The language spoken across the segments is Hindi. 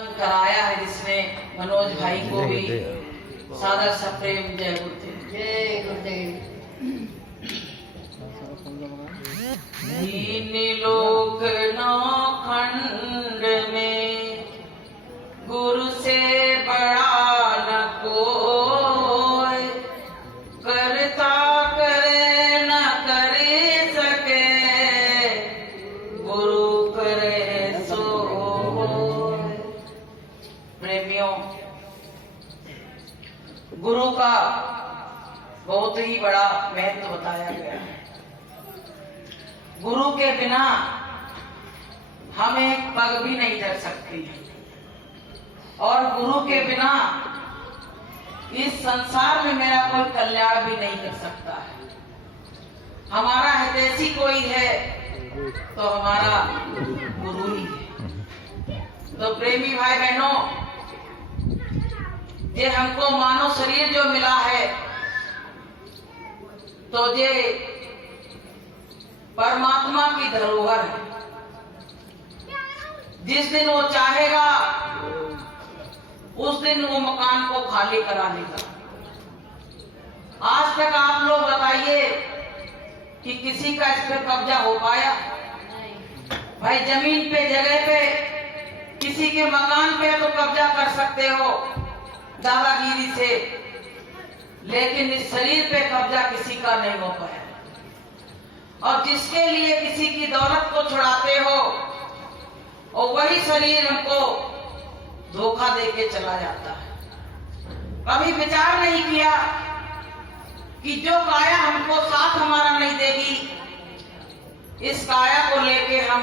संग कराया है, जिसने मनोज भाई को भी सादर सा प्रेम। जय गुरुदेव। जय गुरुदेव। दीन लोक नौ खंड में गुरु से बड़ा न कोई, करता करे न करे सके, गुरु करे सो होय। प्रेमियों, गुरु का बहुत ही बड़ा महत्व बताया गया है। गुरु के बिना हम एक पग भी नहीं चल सकते, और गुरु के बिना इस संसार में मेरा कोई कल्याण भी नहीं कर सकता है। हमारा हितैषी कोई है तो हमारा गुरु ही है। तो प्रेमी भाई बहनों, ये हमको मानव शरीर जो मिला है, तो ये परमात्मा की धरोहर है। जिस दिन वो चाहेगा उस दिन वो मकान को खाली करा देगा। आज तक आप लोग बताइए कि किसी का इस पर कब्जा हो पाया? भाई जमीन पे, जगह पे, किसी के मकान पे तो कब्जा कर सकते हो दादागिरी से, लेकिन इस शरीर पे कब्जा किसी का नहीं हो पाया। और जिसके लिए किसी की दौलत को छुड़ाते हो, और वही शरीर हमको धोखा देके चला जाता है। कभी विचार नहीं किया कि जो काया हमको साथ हमारा नहीं देगी, इस काया को लेके हम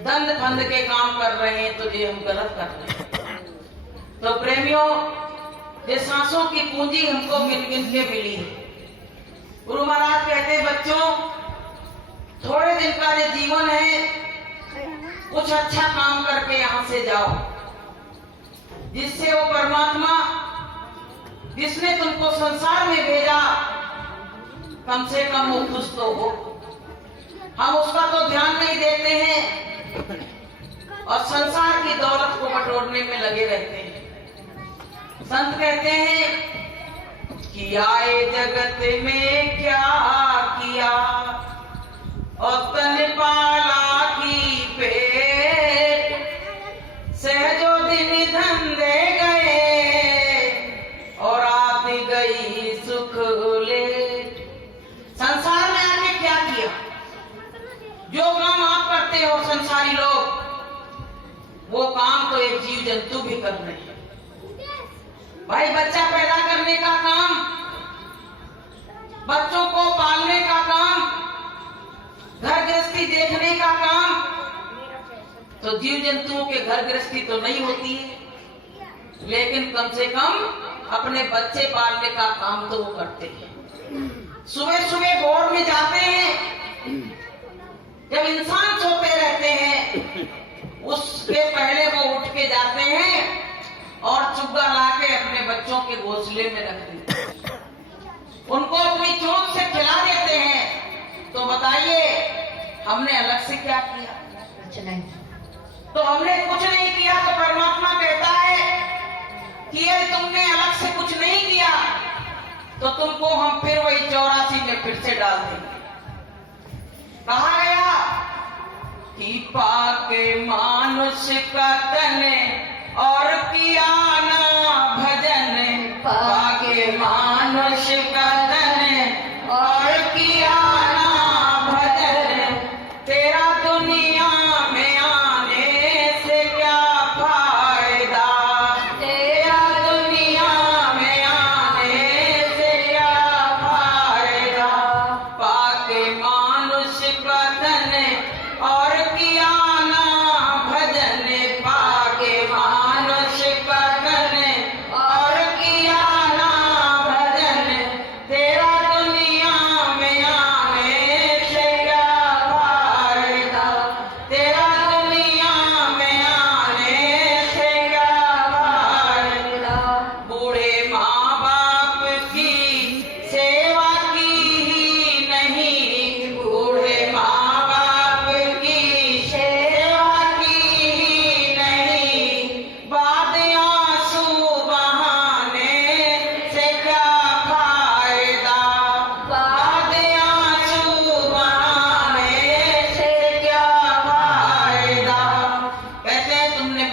दंड फंद के काम कर रहे हैं, तो ये हम गलत कर रहे हैं। तो प्रेमियों, ये सांसों की पूंजी हमको गिन गिन के मिली है। गुरु महाराज कहते बच्चों, थोड़े दिन का ये जीवन है, कुछ अच्छा काम करके यहाँ से जाओ, जिससे वो परमात्मा जिसने तुमको संसार में भेजा, कम से कम वो खुश तो हो। हम उसका तो ध्यान नहीं देते हैं और संसार की दौलत को बटोरने में लगे रहते हैं। संत कहते हैं कि आए जगत में क्या किया, और तन पाला की पेट, सहजो दिन धन दे गए, और आप गई सुख लेट। संसार में आके क्या किया? जो काम आप करते हो संसारी लोग, वो काम तो एक जीव जंतु भी कर रहे हैं। भाई बच्चा पैदा करने का काम, बच्चों को पालने का काम, घर गृहस्थी देखने का काम, तो जीव जंतुओं के घर गृहस्थी तो नहीं होती है, लेकिन कम से कम अपने बच्चे पालने का काम तो वो करते हैं। सुबह सुबह भोर में जाते हैं, जब इंसान सोते रहते हैं, उसके पहले वो उठ के जाते हैं और चुग्गा लाके अपने बच्चों के घोंसले में रख देते हैं, उनको अपनी चोंच से खिला देते हैं। तो बताइए हमने अलग से क्या किया? कुछ नहीं। तो हमने कुछ नहीं किया, तो परमात्मा कहता है कि ये तुमने अलग से कुछ नहीं किया, तो तुमको हम फिर वही 84 में फिर से डाल देंगे। कहा गया कि पाके मानुष का तन और किया ना भजन, पाके मानुष का तन और किया ना भजन, तेरा दुनिया में आने से क्या फायदा, तेरा दुनिया में आने से क्या फायदा। पाके मानुष का तन और किया ना भजन, पाके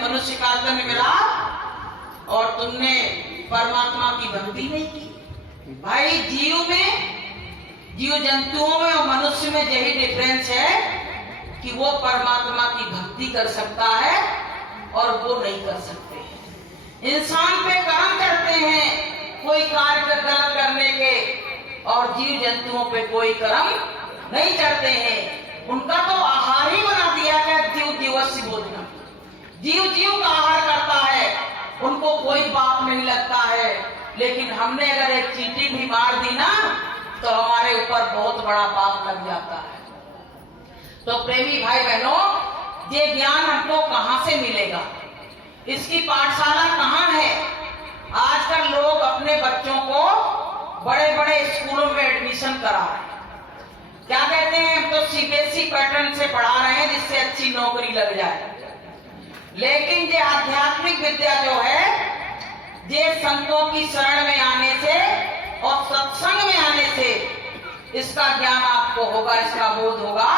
मनुष्य का तन मिला और तुमने परमात्मा की भक्ति नहीं की। भाई जीव जंतुओं में और मनुष्य में यही डिफरेंस है कि वो परमात्मा की भक्ति कर सकता है और वो नहीं कर सकते। इंसान पे कर्म करते हैं कोई कार्य गलत करने के, और जीव जंतुओं पे कोई कर्म नहीं करते हैं। उनका तो आहार ही बना दिया गया जीव जीवस्य भोजनम। जीव का आहार करता है, उनको कोई पाप नहीं लगता है। लेकिन हमने अगर एक चींटी भी मार दी ना तो हमारे ऊपर बहुत बड़ा पाप लग जाता है। तो प्रेमी भाई बहनों, ये ज्ञान हमको कहां से मिलेगा? इसकी पाठशाला कहां है? आजकल लोग अपने बच्चों को बड़े बड़े स्कूलों में एडमिशन करा रहे हैं। क्या कहते हैं, हम तो सीबीएसई पैटर्न से पढ़ा रहे हैं जिससे अच्छी नौकरी लग जाए। लेकिन ये आध्यात्मिक विद्या जो है, ये संतों की शरण में आने से और सत्संग में आने से इसका ज्ञान आपको होगा, इसका बोध होगा,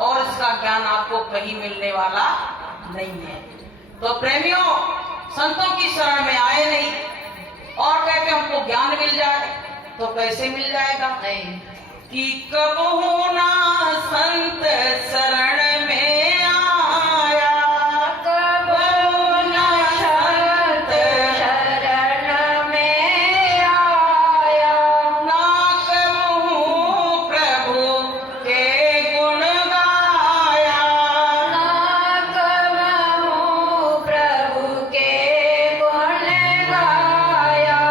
और इसका ज्ञान आपको कहीं मिलने वाला नहीं है। तो प्रेमियों, संतों की शरण में आए नहीं और कहते हमको ज्ञान मिल जाए, तो कैसे मिल जाएगा? नहीं। कि कब होना संत शरण में आया, कब होना संत शरण में आया, ना कहूँ प्रभु के गुण गाया, ना कहूँ प्रभु के गुण गाया,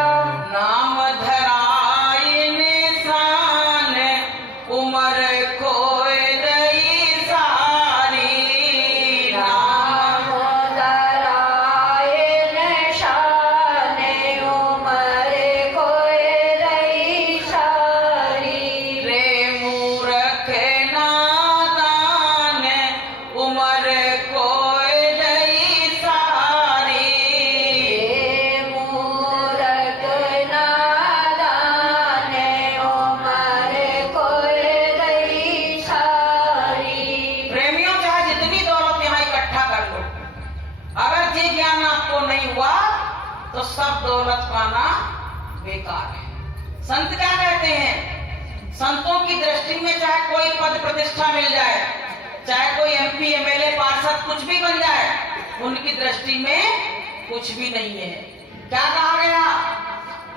नाम धराई निशान उमर खोए गई सारी, नाम धराए निशान उमर खोए रही सारी, रे मूरख नादान उमर खोए गई सारी, हे मूरख नादान उमर खोए रही सारी। प्रेमियों, चाहे जितनी दौलत यहाँ इकट्ठा कर लो, अगर ये ज्ञान आपको नहीं हुआ तो सब दौलत पाना बेकार है। संत क्या कहते हैं? संतों की दृष्टि में चाहे कोई पद प्रतिष्ठा मिल जाए, चाहे कोई एमपी एमएलए पार्षद कुछ भी बन जाए, उनकी दृष्टि में कुछ भी नहीं है। क्या कहा गया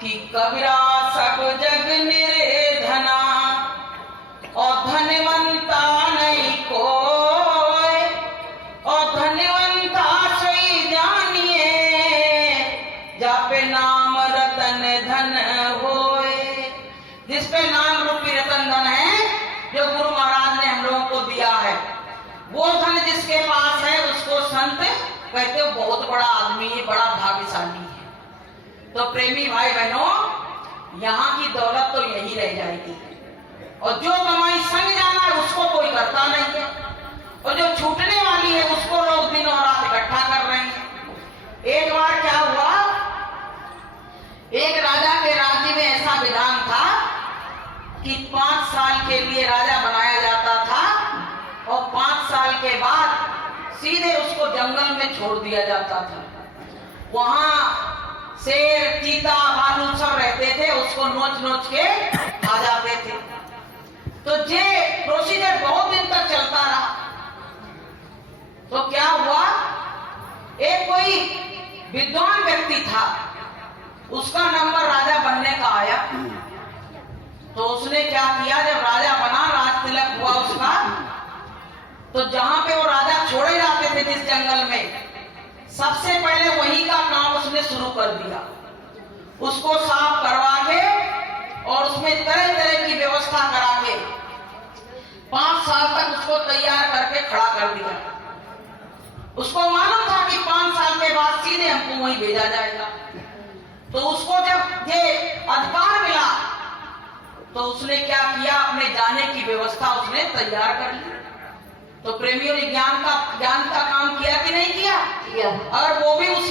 कि कबीरा सब जग निर्धना और धनवंता नहीं कोई, और धनवंता सोई जानिए जापे नाम रतन धन होए। जिस पे नाम रूपी रतन धन है, जो गुरु महाराज ने हम लोगों को दिया है, वो धन जिसके पास है उसको संत कहते हो बहुत बड़ा आदमी है, बड़ा भाग्यशाली है। तो प्रेमी भाई बहनों, यहाँ की दौलत तो यही रह जाएगी, और जो कमाई संग जाना है उसको कोई करता नहीं है, और जो छूटने वाली है उसको लोग दिन और रात इकट्ठा कर रहे हैं। एक बार क्या हुआ, एक राजा के राज्य में ऐसा विधान था कि 5 साल के लिए राजा बनाया जाता था, और 5 साल के बाद सीधे उसको जंगल में छोड़ दिया जाता था। वहां शेर, चीता, भालू सब रहते थे, उसको नोच नोच के खा जाते थे। तो ये प्रोसीजर बहुत दिन तक चलता रहा। तो क्या हुआ, एक कोई विद्वान व्यक्ति था, उसका नंबर राजा बनने का आया। तो उसने क्या किया, जब राजा बना, राज तिलक हुआ उसका, तो जहां पे वो राजा छोड़े जाते थे जिस जंगल में, सबसे पहले वही का काम उसने शुरू कर दिया। उसको साफ करवा के और उसमें तरह तरह की व्यवस्था करा के 5 साल तक उसको तैयार करके खड़ा कर दिया। उसको मालूम था कि 5 साल के बाद सीधे हमको वहीं भेजा जाएगा। तो उसको जब ये अधिकार मिला तो उसने क्या किया, अपने जाने की व्यवस्था उसने तैयार कर ली। तो प्रेमियों ने ज्ञान का काम किया कि नहीं किया? किया। और वो भी उसी